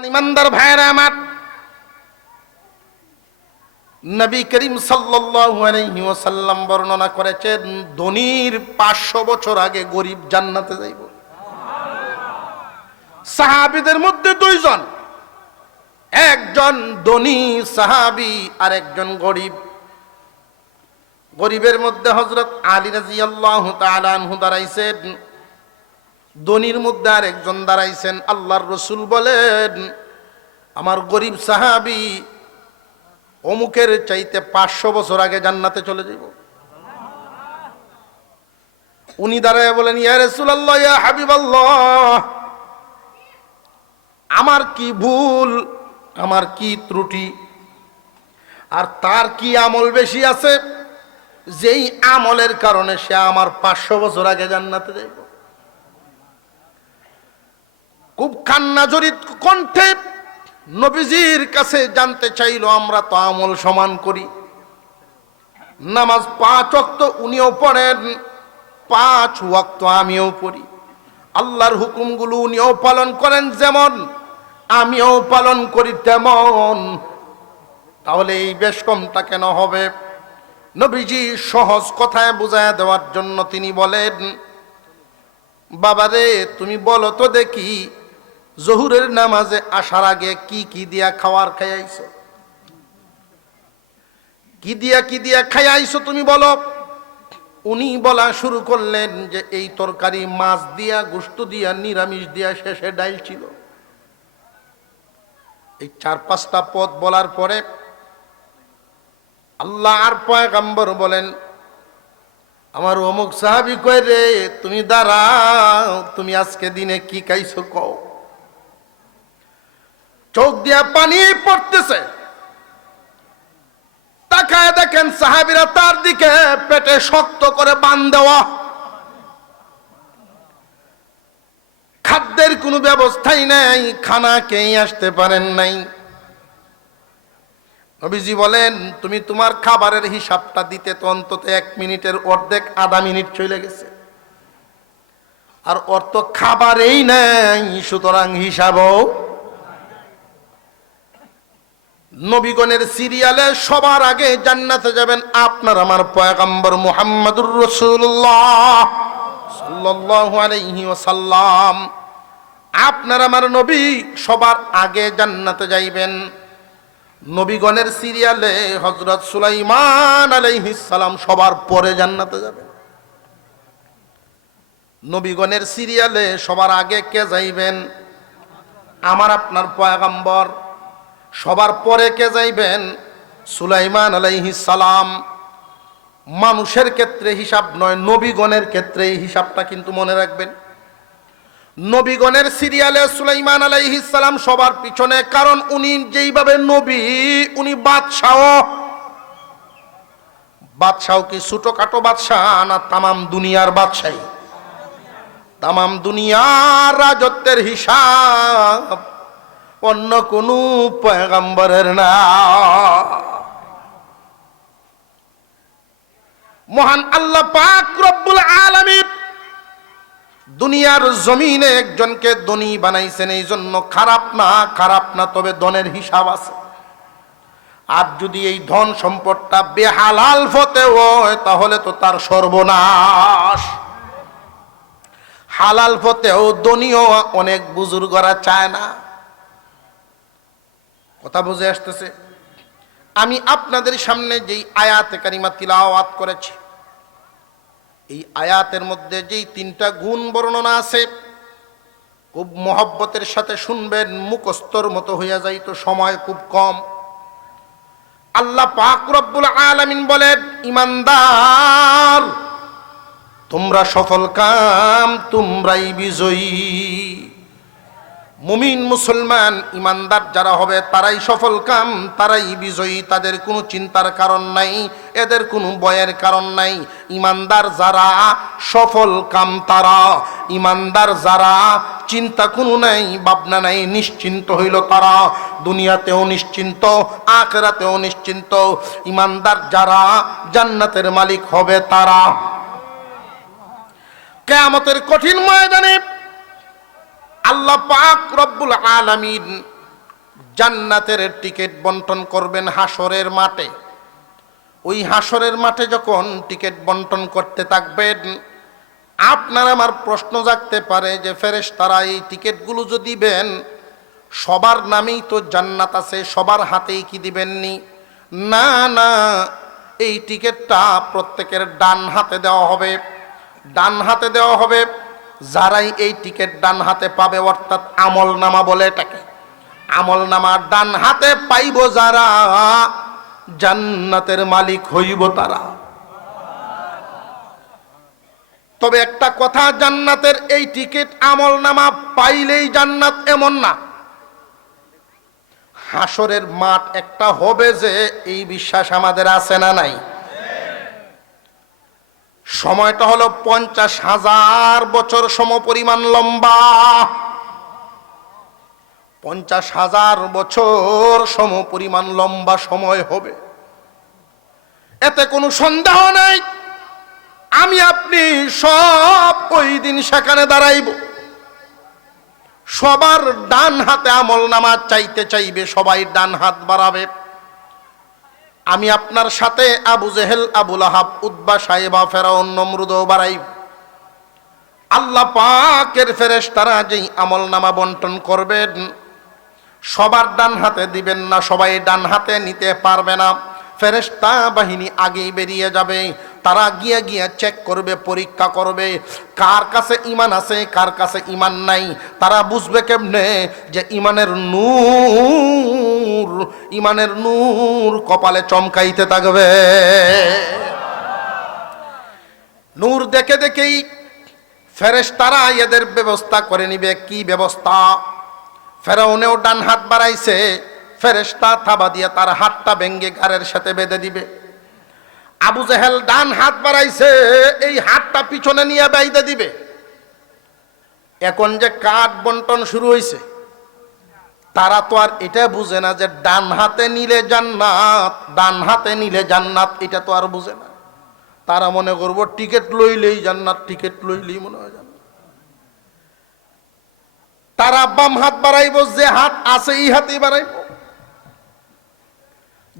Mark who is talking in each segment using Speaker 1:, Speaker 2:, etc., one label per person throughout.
Speaker 1: মুসলমান ইমানদার ভাইরা আমার। নবী করিম ওয়াসাল্লাম বর্ণনা করেছেন, ধনীর 500 বছর আগে গরিব জান্নাতে যাইব। সাহাবীদের মধ্যে দুইজন, একজন ধনী সাহাবী আর একজন গরিব। গরিবের মধ্যে হজরত আলী রাদিয়াল্লাহু তাআলা আনহু দাঁড়াইছেন। ধনির মধ্যে আর একজন দাঁড়াইছেন, আল্লাহর রসুল বলেন, আমার গরিব সাহাবি অমুকের চাইতে পাঁচশো বছর আগে জান্নাতে চলে যাব উনি দাঁড়ায় বলেন, ইয়া রাসূলুল্লাহ, ইয়া হাবিবাল্লাহ, আমার কি ভুল, আমার কি ত্রুটি, আর তার কি আমল বেশি আছে? যেই আমলের কারণে সে আমার পাঁচশো বছর আগে জান্নাতে যাইব। খুব কান্না জড়িত কণ্ঠে নবীজির কাছে জানতে চাইলো, আমরা তো আমল সমান করি। নামাজ পাঁচ ওয়াক্ত উনিও পড়েন, পাঁচ ওয়াক্ত আমিও পড়ি। আল্লাহর হুকুমগুলো উনিও পালন করেন যেমন, আমিও পালন করি তেমন। তাহলে এই বেশ কমটা কেন হবে? নবীজি সহজ কথায় বুঝায় দেওয়ার জন্য তিনি বলেন, বাবারে, তুমি বলো তো দেখি জহুরের নামাজে আসার আগে কি কি দিয়া খাওয়ার খাইয়াইছো? কি দিয়া কি দিয়া খাইয়াইছো তুমি বলো? উনি বলা শুরু করলেন যে এই তরকারি মাছ দিয়া, গোস্ত দিয়া, নিরামিষ দিয়া শেষে ডাইল ছিল। এই চার পাঁচটা পথ বলার পরে আল্লাহ আর পয়গাম্বর বলেন, আমার অমুক সাহাবি কয় রে, তুমি দাঁড়াও, তুমি আজকে দিনে কি খাইছো কও? চোখ দিয়া পানি পড়তেছে। তাকায় দেখেন সাহাবিরা তার দিকে পেটে শক্ত করে বান দেওয়া। খাদ্যের কোনো ব্যবস্থাই নাই, খানা কেই আসতে পারেন নাই। নবীজি বলেন, তুমি তোমার খাবারের হিসাবটা দিতে তো অন্তত এক মিনিটের অর্ধেক, আধা মিনিট চলে গেছে। আর অর্থ খাবারেই নাই, সুতরাং হিসাবও নবীগণের সিরিয়ালে সবার আগে জান্নাতে যাবেন আপনার আমার পয়গম্বর মুহাম্মদুর রসুল্লাহ সাল্লাল্লাহু আলাইহি ওয়াসাল্লাম। আপনার আমার নবী সবার আগে জান্নাতে যাইবেন। নবীগণের সিরিয়ালে হজরত সুলাইমান সালাম সবার পরে জান্নাতে যাবেন। নবীগণের সিরিয়ালে সবার আগে কে যাইবেন? আমার আপনার পয়গম্বর সবার পরে কে যাইবেন? সুলাইমান আলাইহিস সালাম। মানুষের ক্ষেত্রে হিসাব নয়, নবীগণের ক্ষেত্রে এই হিসাবটা কিন্তু মনে রাখবেন। নবীগণের সিরিয়ালে সুলাইমান আলাইহিস সালাম সবার পিছনে, কারণ উনি যেইভাবে নবী, উনি বাদশাহ। বাদশাহ কি ছোটখাটো বাদশাহ না তামাম দুনিয়ার বাদশাহী? তামাম দুনিয়ার রাজত্বের হিসাব। অন্য কোন পয়গম্বরের না। মহান আল্লাহ পাক রব্বুল আলামিন দুনিয়ার জমিনে একজনকে ধনী বানাইছেন এই জন্য খারাপ না খারাপ না, তবে ধনের হিসাব আছে। আর যদি এই ধন সম্পদটা বেহালাল ফতে হয়, তাহলে তো তার সর্বনাশ। হালাল ফতেও ধনীও অনেক বুজুর্গরা চায় না। কথা বুঝে আসতেছে। আমি আপনাদের সামনে যেই আয়াতে কারিমা তিলাওয়াত করেছি, এই আয়াতের মধ্যে যেই তিনটা গুণ বর্ণনা আছে, খুব মহব্বতের সাথে শুনবেন মুখস্তর মতো হইয়া যাইত, সময় খুব কম। আল্লাহ পাক রব্বুল আলামিন বলেন, ইমানদার, তোমরা সফল কাম, তোমরাই বিজয়ী। মুমিন মুসলমান ইমানদার যারা হবে, তারাই সফল কাম, তারাই বিজয়ী। তাদের কোনো চিন্তার কারণ নাই, এদের কোনো বয়ের কারণ নাই। ইমানদার যারা সফল কাম, তারা ইমানদার যারা চিন্তা কোনো নাই, ভাবনা নাই, নিশ্চিন্ত হইল তারা। দুনিয়াতেও নিশ্চিন্ত, আখেরাতেও নিশ্চিন্ত। ইমানদার যারা জান্নাতের মালিক হবে, তারা কেয়ামতের কঠিন ময়দানে আল্লাহ পাক রব্বুল আলামিন জান্নাতের টিকিট বন্টন করবেন হাসরের মাঠে। ওই হাসরের মাঠে যখন টিকিট বন্টন করতে থাকবেন, আপনার আমার প্রশ্ন জাগতে পারে যে ফেরেশ তারা এই টিকিটগুলো যদি দিবেন, সবার নামেই তো জান্নাত আছে, সবার হাতেই কি দিবেননি? না না, এই টিকিটটা প্রত্যেকের ডান হাতে দেওয়া হবে। ডান হাতে দেওয়া হবে। যারাই এই টিকিট ডান হাতে পাবে, অর্থাৎ আমল নামা বলে এটাকে। আমল নামা ডান হাতে পাইব যারা, জান্নাতের মালিক হইব তারা। তবে একটা কথা, জান্নাতের এই টিকিট আমল নামা পাইলেই জান্নাত এমন না। হাসরের মাঠ একটা হবে যে, এই বিশ্বাস আমাদের আছে না নাই? সময়টা হলো পঞ্চাশ হাজার বছর সমপরিমাণ লম্বা। পঞ্চাশ হাজার বছর সমপরিমাণ লম্বা সময় হবে। এতে কোনো সন্দেহ নাই। আমি আপনি সব ওই দিন সেখানে দাঁড়াইব। সবার ডান হাতে আমল নামা চাইতে চাইবে, সবাই ডান হাত বাড়াবে। আমি আপনার সাথে আবু জেহেল আবুল আহাব উদ্বা সাহেবা, ফেরাউন, নমরুদ বাড়াই আল্লাহ পাকের ফেরেস তারা যেই আমল নামা বন্টন করবেন, সবার ডান হাতে দিবেন না, সবাই ডান হাতে নিতে পারবে না। ফেরেস্তা বাহিনী আগেই বেরিয়ে যাবে। তারা গিয়ে গিয়ে চেক করবে, পরীক্ষা করবে। কার কাছে ইমান আছে, কার কাছে ইমান নাই। তারা বুঝবে কেমনে যে ইমানের নূর ইমানের নূর কপালে চমকাইতে থাকবে। নূর দেখে দেখেই ফেরেশতারা এদের ব্যবস্থা করে নিবে। কি ব্যবস্থা? ফেরাউনেও ডান হাত বাড়াইছে। ফেরেশতা থাবা দিয়ে তার হাতটা ভেঙ্গে ঘাড়ের সাথে বেঁধে দিবে। আবু জাহেল ডান হাত বাড়াইছে, এই হাতটা পিছনে নিয়ে বাইদে দিবে। এখন যে কাঠ বন্টন শুরু হয়েছে তারা তো আর এটা বুঝে না যে ডান হাতে নিলে জান্নাত, ডান হাতে নিলে জান্নাত, এটা তো আর বুঝে না। তারা মনে করব টিকিট লইলেই জান্নাত, টিকিট লইলেই মনে হয় জান্নাত। তারা বাম হাত বাড়াইব, যে হাত আছে এই হাতেই বাড়াইব।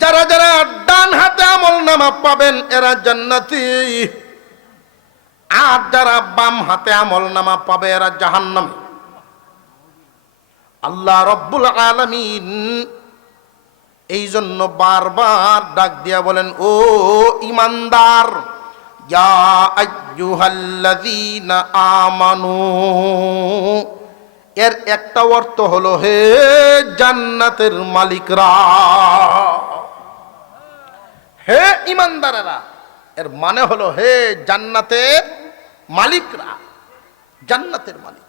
Speaker 1: যারা যারা ডান হাতে আমল নামা পাবেন, এরা জান্নাতি। আর যারা বাম হাতে আমল নামা পাবে, এরা জাহান্নামে। আল্লাহ রব্বুল আলমিন এই জন্য বারবার ডাক দিয়া বলেন, ও ইমানদার আমানু। এর একটা অর্থ হলো, হে জান্নাতের মালিকরা। হে ইমানদারেরা, এর মানে হলো হে জান্নাতের মালিকরা, জান্নাতের মালিক।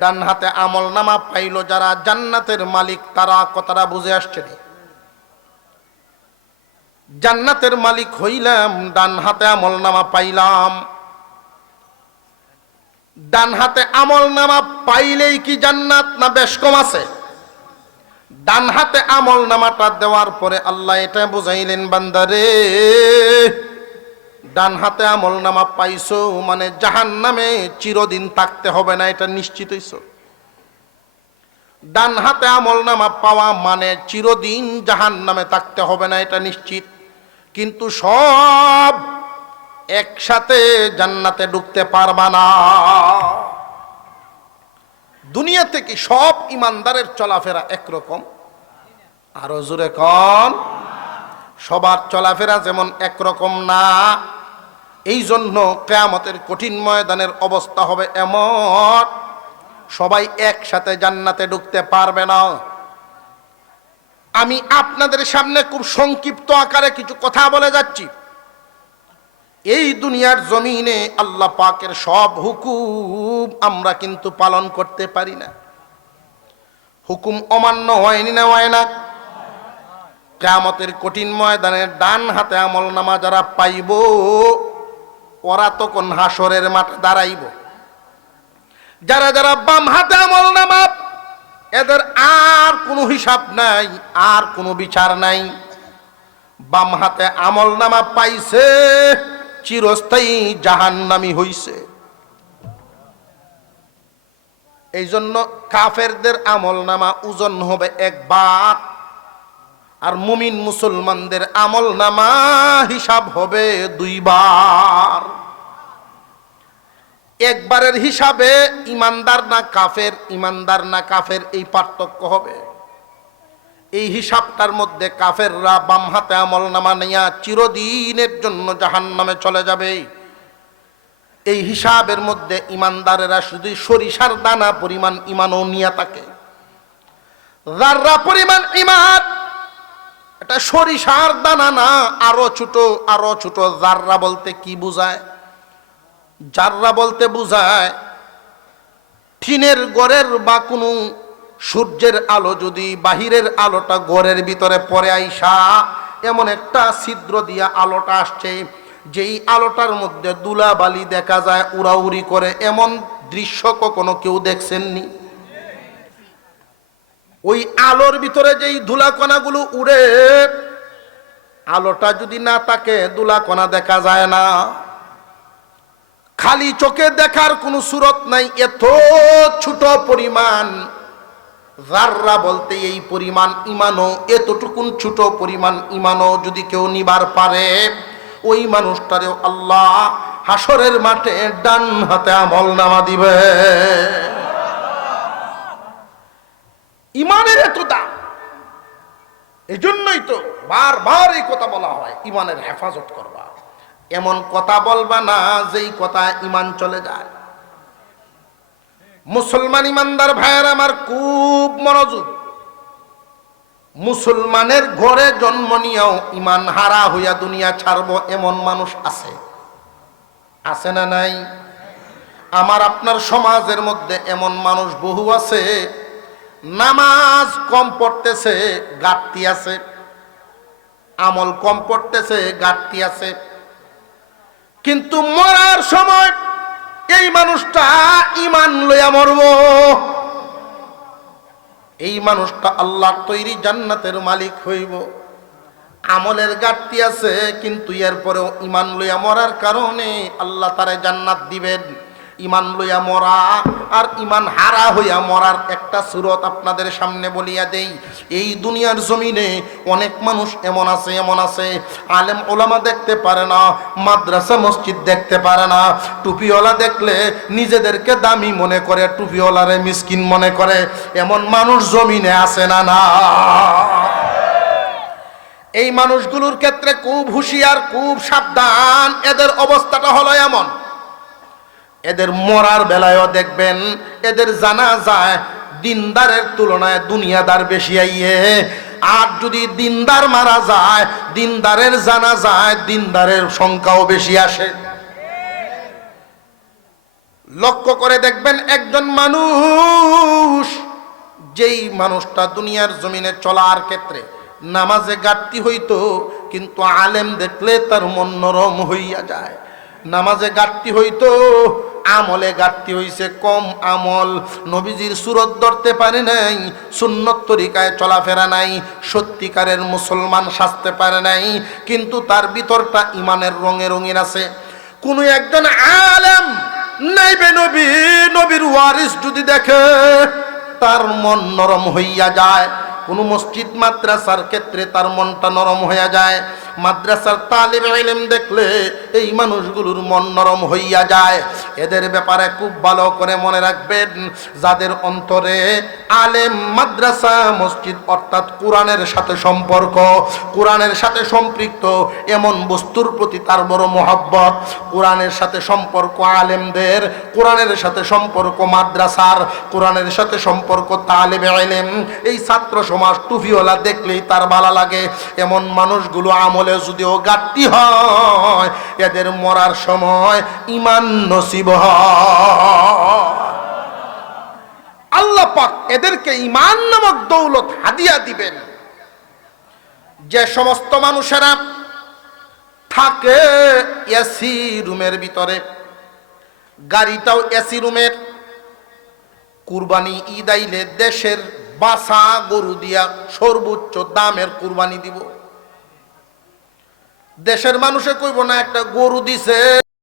Speaker 1: ডান হাতে আমল নামা পাইল যারা, জান্নাতের মালিক তারা, কথাটা বুঝে আসছে জান্নাতের মালিক হইলাম ডান হাতে আমল নামা পাইলাম। ডান হাতে আমল নামা পাইলেই কি জান্নাত না বেশ কম আছে? ডান হাতে আমল নামাটা দেওয়ার পরে আল্লাহ এটা বুঝাইলেন, বান্দারে, ডান হাতে আমল নামা পাইছো মানে জাহান নামে চিরদিন থাকতে হবে না, এটা নিশ্চিত হইছ। ডান হাতে আমল নামা পাওয়া মানে চিরদিন জাহান নামে থাকতে হবে না, এটা নিশ্চিত। কিন্তু সব একসাথে জান্নাতে ঢুকতে পারবা না। দুনিয়া থেকে সব ইমানদারের চলাফেরা একরকম। আরও জোরে কন। সবার চলাফেরা যেমন একরকম না এই জন্য কেয়ামতের কঠিন ময়দানের অবস্থা হবে এমন। সবাই একসাথে জান্নাতে ঢুকতে পারবে না। আমি আপনাদের সামনে খুব সংক্ষিপ্ত আকারে কিছু কথা বলে যাচ্ছি। এই দুনিয়ার জমিনে আল্লাহ পাকের সব হুকুম আমরা কিন্তু পালন করতে পারি না। হুকুম অমান্য হয়নি না হয় না? কেয়ামতের কঠিন ময়দানে ডান হাতে আমল নামা যারা পাইব, ওরা তখন হাসরের মাঠে দাঁড়াইব। যারা যারা বাম হাতে আমল নামা, এদের আর কোনো হিসাব নাই, আর কোনো বিচার নাই। বাম হাতে আমল নামা পাইছে চিরস্থায়ী জাহান্নামি হইছে। এই জন্য কাফেরদের আমল নামা ওজন হবে একবার, আর মুমিন মুসলমানদের আমল নামা হিসাব হবে দুইবার। একবারের হিসাবে ইমানদার না কাফের, ইমানদার না কাফের, এই পার্থক্য হবে। এই হিসাবটার মধ্যে কাফেররা বাম হাতে আমল নামা নেয়া চিরদিনের জন্য জাহান নামে চলে যাবে। এই হিসাবের মধ্যে ইমানদারেরা শুধু সরিষার দানা পরিমাণ ইমানও নিয়ে থাকে। যাররা পরিমাণ ইমান, এটা সরিষার দানা না, আরও ছোট আরও ছোট। জাররা বলতে কি বোঝায়? জাররা বলতে বোঝায়, টিনের গড়ের বা কোনো সূর্যের আলো যদি বাহিরের আলোটা গড়ের ভিতরে পড়ে আইসা, এমন একটা ছিদ্র দিয়া আলোটা আসছে, যেই আলোটার মধ্যে দুলাবালি দেখা যায় উড়াউড়ি করে, এমন দৃশ্য কখনো কেউ দেখছেননি? ওই আলোর ভিতরে যেই ধুলাকণাগুলো উড়ে, আলোটা যদি না থাকে, ধুলাকণা দেখা যায় না। খালি চোখে দেখার কোনো সুরত নাই, এত ছোট পরিমাণ জাররা বলতে এই পরিমাণ ইমানও, এতটুকুন ছোট পরিমাণ ইমানও যদি কেউ নিবার পারে, ওই মানুষটারেও আল্লাহ হাসরের মাঠে ডান হাতে আমল নামা দিবে। ইমানের এত দাম এই জন্যই তো বারবার এই কথা বলা হয়, ইমানের হেফাজত করবা। এমন কথা বলবা না যেই কথা ইমান চলে যায়। মুসলমান ইমানদার ভাইয়ের আমার খুব মনোযোগ। মুসলমানের ঘরে জন্ম নিয়েও ইমান হারা হইয়া দুনিয়া ছাড়বো এমন মানুষ আছে। আছে না নাই? আমার আপনার সমাজের মধ্যে এমন মানুষ বহু আছে। নামাজ কম পড়তেছে গাঁটতি আছে। আমল কম পড়তেছে গাঁটতি আছে। কিন্তু মরার সময় এই মানুষটা ইমান লইয়া মরব। এই মানুষটা আল্লাহ তৈরি জান্নাতের মালিক হইব। আমলের গাড়তি আছে, কিন্তু এরপরেও ইমান লইয়া মরার কারণে আল্লাহ তারা জান্নাত দিবেন। ইমান লইয়া মরা, আর ইমান হারা হইয়া মরার একটা সুরত আপনাদের সামনে বলিয়া দেই। এই দুনিয়ার জমিনে অনেক মানুষ এমন আছে এমন আছে। আলেম ওলামা দেখতে পারে না, মাদ্রাসা মসজিদ দেখতে পারে না। টুপিওয়ালা দেখলে নিজেদেরকে দামি মনে করে, টুপিওয়ালারে মিসকিন মনে করে। এমন মানুষ জমিনে আছে না না। এই মানুষগুলোর ক্ষেত্রে খুব হুঁশিয়ার, খুব সাবধান। এদের অবস্থাটা হলো এমন। এদের মরার বেলায়ও দেখবেন, এদের জানা যায় দিনদারের তুলনায় দুনিয়াদার বেশি আইয়ে। আর যদি দিনদার মারা যায়, দিনদারের জানা যায় দিনদারের সংখ্যাও বেশি আসে। লক্ষ্য করে দেখবেন, একজন মানুষ যেই মানুষটা দুনিয়ার জমিনে চলার ক্ষেত্রে নামাজে গাঁটতি হইতো, কিন্তু আলেম দেখলে তার মন নরম হইয়া যায়। নামাজে গাঁটতি হইতো, আমলে গাঁটতি হইছে, কম আমল। নবীজির সুরত ধরতে পারে নাই, সুন্নত তরিকায় চলাফেরা নাই, সত্যিকারের মুসলমান সাজতে পারে নাই, কিন্তু তার ভিতরটা ইমানের রঙে রঙিন আছে। কোনো একজন আলেম নাইবে নবী, নবীর ওয়ারিস যদি দেখে, তার মন নরম হইয়া যায়। কোনো মসজিদ, মাদ্রাসার ক্ষেত্রে তার মনটা নরম হইয়া যায়। মাদ্রাসার তালিব ইলম দেখলে এই মানুষগুলোর মন নরম হইয়া যায়। এদের ব্যাপারে খুব ভালো করে মনে রাখবেন, যাদের অন্তরে আলেম মাদ্রাসা, মসজিদ অর্থাৎ কোরআনের সাথে সম্পর্ক, কোরআনের সাথে সম্পৃক্ত এমন বস্তুর প্রতি তার বড় মোহাব্বত। কোরআনের সাথে সম্পর্ক আলেমদের, কোরআনের সাথে সম্পর্ক মাদ্রাসার, কোরআনের সাথে সম্পর্ক তালেব আলেম এই ছাত্র সমাজ টুফিওয়ালা দেখলেই তার ভালো লাগে। এমন মানুষগুলো আমলে যদিও গাঁটতি হয়, এদের মরার সময় ইমান নসিব আল্লাহ পাক এদেরকে ইমান নামক দৌলত হাদিয়া দিবেন। যে সমস্ত মানুষেরা থাকে এসি রুমের ভিতরে, গাড়িটাও এসি রুমের। কুরবানি ঈদ আইলে দেশের বাসা গরু দিয়া সর্বোচ্চ দামের কুরবানি দিব। দেশের মানুষে কইব না একটা গরু দিছে।